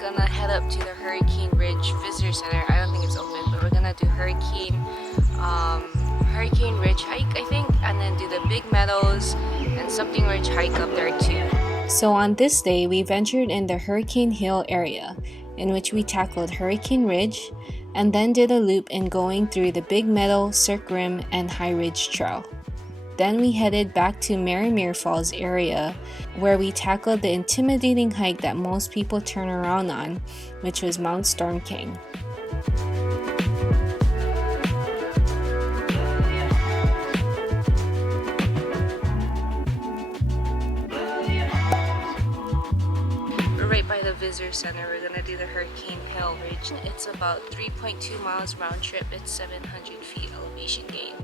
gonna head up to the Hurricane Ridge Visitor Center. I don't think it's open, but we're gonna do Hurricane Ridge hike, I think, and then do the Big Meadows and something ridge hike up there too. So on this day, we ventured in the Hurricane Hill area, in which we tackled Hurricane Ridge, and then did a loop in going through the Big Meadow, Cirque Rim, and High Ridge Trail. Then we headed back to Marimere Falls area, where we tackled the intimidating hike that most people turn around on, which was Mount Storm King. We're right by the Visitor Center. We're gonna do the Hurricane Hill Ridge. It's about 3.2 miles round trip. It's 700 feet elevation gain.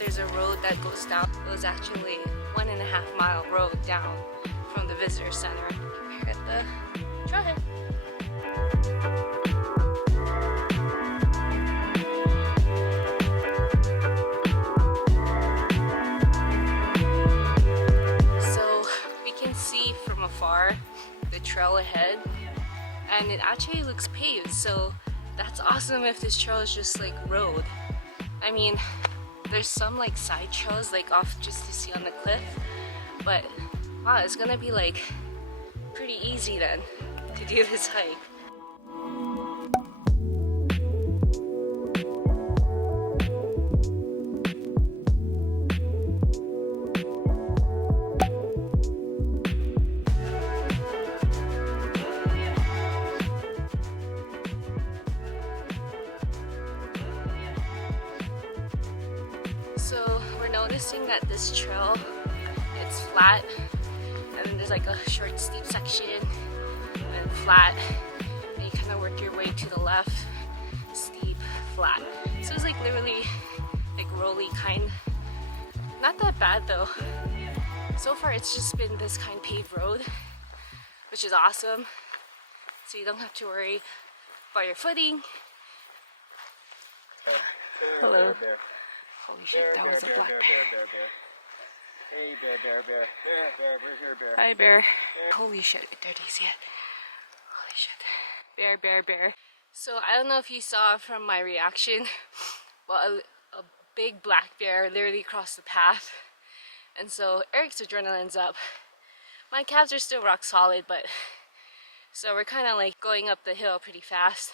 There's a road that goes down. It was actually 1.5 mile road down from the visitor center. Here at the trailhead. So we can see from afar the trail ahead, and it actually looks paved. So that's awesome if this trail is just like road. I mean, there's some like side trails like off just to see on the cliff, but wow, it's gonna be like pretty easy then to do this hike. So we're noticing that this trail, it's flat, and then there's like a short steep section and flat, and you kind of work your way to the left, steep, flat. So it's like literally like rolly kind. Not that bad though. So far it's just been this kind of paved road, which is awesome. So you don't have to worry about your footing. Hello. Holy shit, that was a black bear. Hey, bear. Where's your bear? Hi, bear. Holy shit, there do you see it? Holy shit. Bear. So I don't know if you saw from my reaction, but a big black bear literally crossed the path. And so Eric's adrenaline's up. My calves are still rock solid, but so we're kind of like going up the hill pretty fast.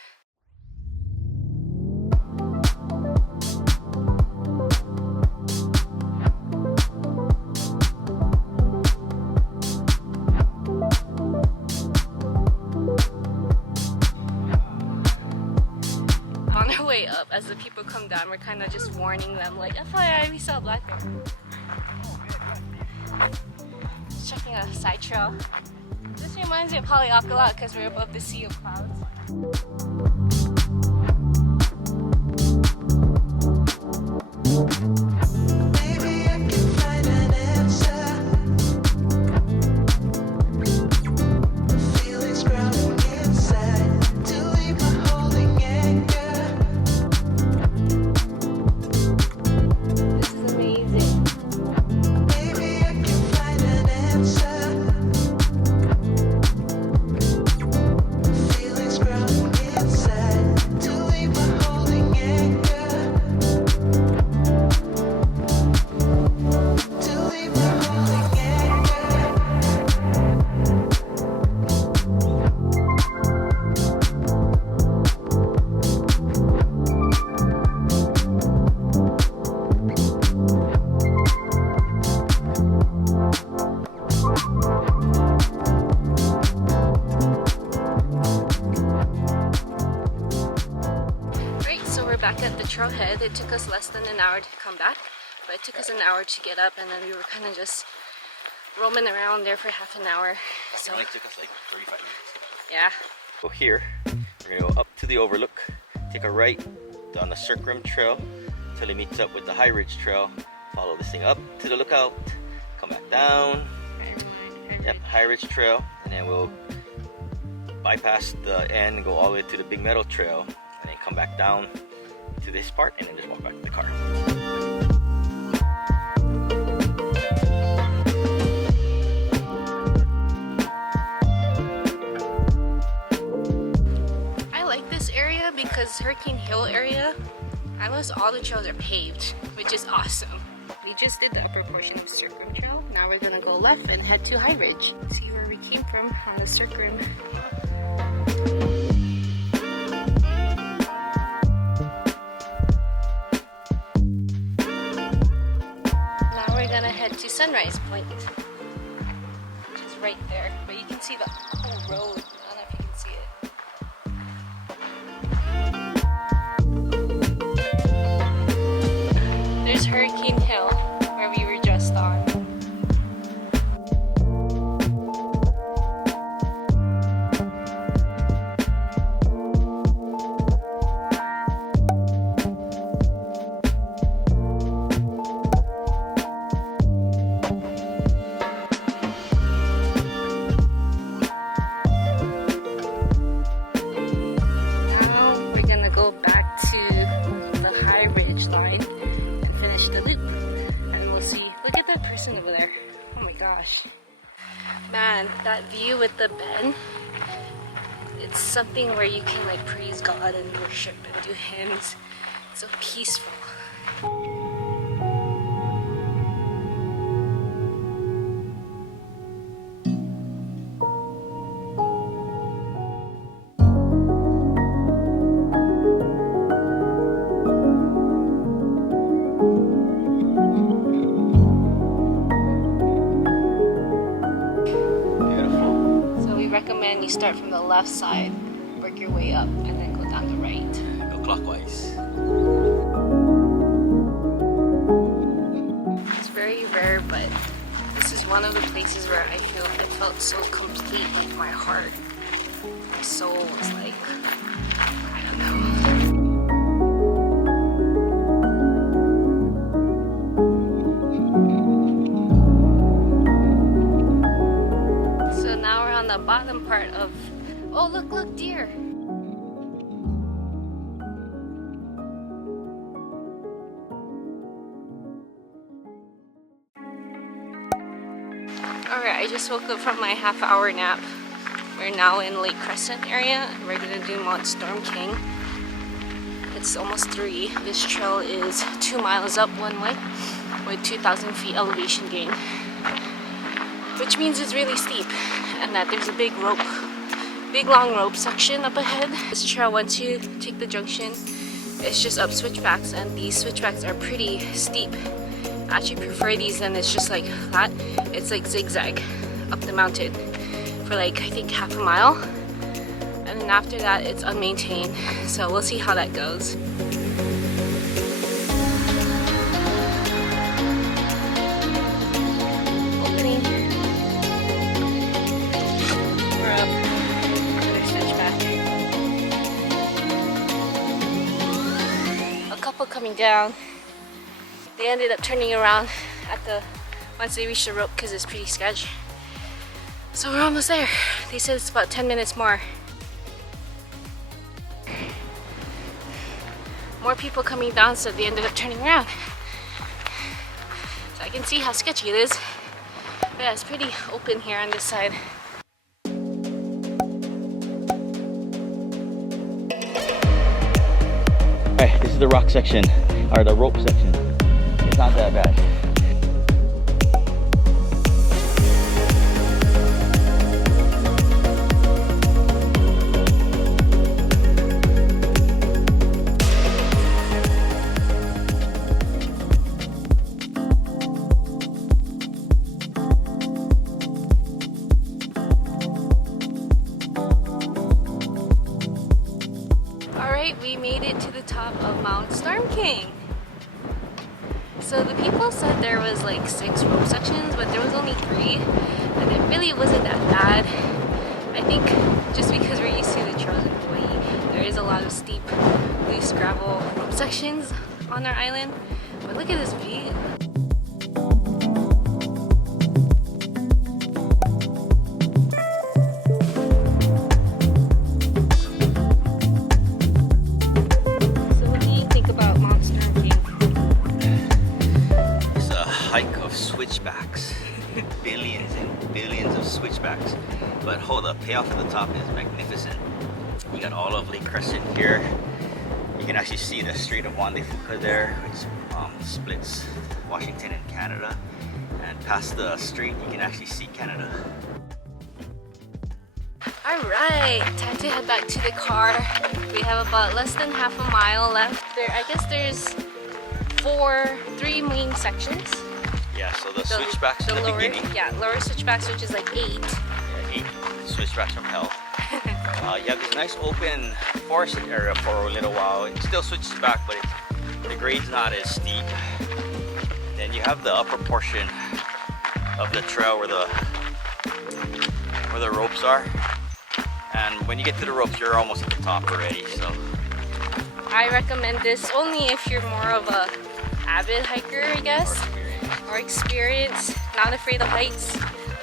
Way up as the people come down, we're kind of just warning them like, FYI, we saw a black bear. Just checking a side trail. This reminds me of Polyok a lot because we're above the sea of clouds. Back at the trailhead. It took us less than an hour to come back, but it took us an hour to get up, and then we were kind of just roaming around there for half an hour. So it only took us like 35 minutes. Yeah. So here, we're gonna go up to the overlook, take a right down the Cirque Rim trail till it meets up with the High Ridge trail. Follow this thing up to the lookout, come back down. Yep, High Ridge trail, and then we'll bypass the end and go all the way to the Big Meadow trail, and then come back down to this part and then just walk back to the car. because Hurricane Hill area, almost all the trails are paved, which is awesome. We just did the upper portion of Cirque Rim Trail. Now we're gonna go left and head to High Ridge. See where we came from on the Cirque Rim. Now we're gonna head to Sunrise Point, which is right there. But you can see the whole road. I don't know if you can see it. There's Hurricane Hill, where we were just on. Over there. Oh my gosh. Man, that view with the bend, it's something where you can like praise God and worship and do hymns. It's so peaceful. You start from the left side, work your way up, and then go down the right. Go clockwise. It's very rare, but this is one of the places where I feel it felt so complete, like my heart, my soul was like, I don't know. The bottom part of, oh look deer. Alright, I just woke up from my half-hour nap. We're now in Lake Crescent area. We're gonna do Mount Storm King. It's almost 3. This trail is 2 miles up one way with 2,000 feet elevation gain, which means it's really steep. And that there's a big long rope section up ahead. This trail, once you take the junction, it's just up switchbacks, and these switchbacks are pretty steep. I actually prefer these than it's just like flat. It's like zigzag up the mountain for like I think half a mile, and then after that it's unmaintained. So we'll see how that goes. Coming down, they ended up turning around at the once they reached the rope because it's pretty sketchy. So we're almost there. They said it's about 10 minutes more. More people coming down, so they ended up turning around. So I can see how sketchy it is. But yeah, it's pretty open here on this side. Alright, this is the rock section, or the rope section. It's not that bad. We made it to the top of Mount Storm King. So the people said there was like 6 rope sections, but there was only 3, and it really wasn't that bad. I think just because we're used to the trails in Hawaii, there is a lot of steep, loose gravel rope sections on our island. But look at this view. Switchbacks. Billions and billions of switchbacks. But hold up, payoff at the top is magnificent. You got all of Lake Crescent here. You can actually see the Strait of Juan de Fuca there, which splits Washington and Canada. And past the street, you can actually see Canada. Alright, time to head back to the car. We have about less than half a mile left. I guess there's three main sections. Yeah, so the switchbacks in the lower, beginning. Yeah, lower switchbacks, which is like 8. Yeah, 8 switchbacks from hell. You have this nice open forested area for a little while. It still switches back, but the grade's not as steep. Then you have the upper portion of the trail where the ropes are. And when you get to the ropes, you're almost at the top already. So I recommend this only if you're more of a avid hiker, I guess, or experienced, not afraid of heights.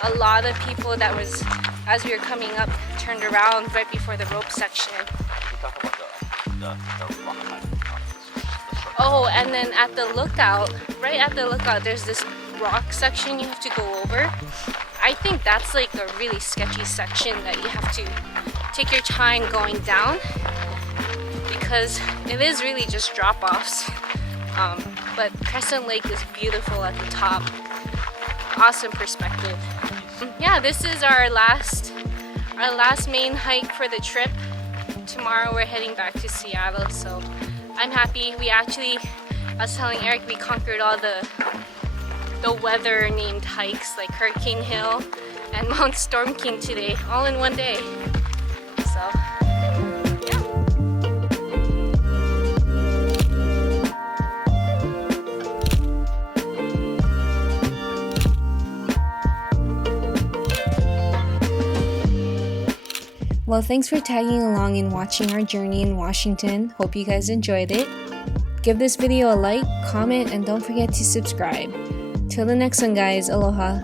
A lot of people that was, as we were coming up, turned around right before the rope section. Talk about the rock climb. Oh, and then at the lookout, right at the lookout, there's this rock section you have to go over. I think that's like a really sketchy section that you have to take your time going down, because it is really just drop-offs. But Crescent Lake is beautiful at the top. Awesome perspective. Yeah, this is our last main hike for the trip. Tomorrow we're heading back to Seattle, so I'm happy. I was telling Eric, we conquered all the weather named hikes like Hurricane Hill and Mount Storm King today, all in one day. So yeah. Well, thanks for tagging along and watching our journey in Washington. Hope you guys enjoyed it. Give this video a like, comment, and don't forget to subscribe. Till the next one, guys. Aloha.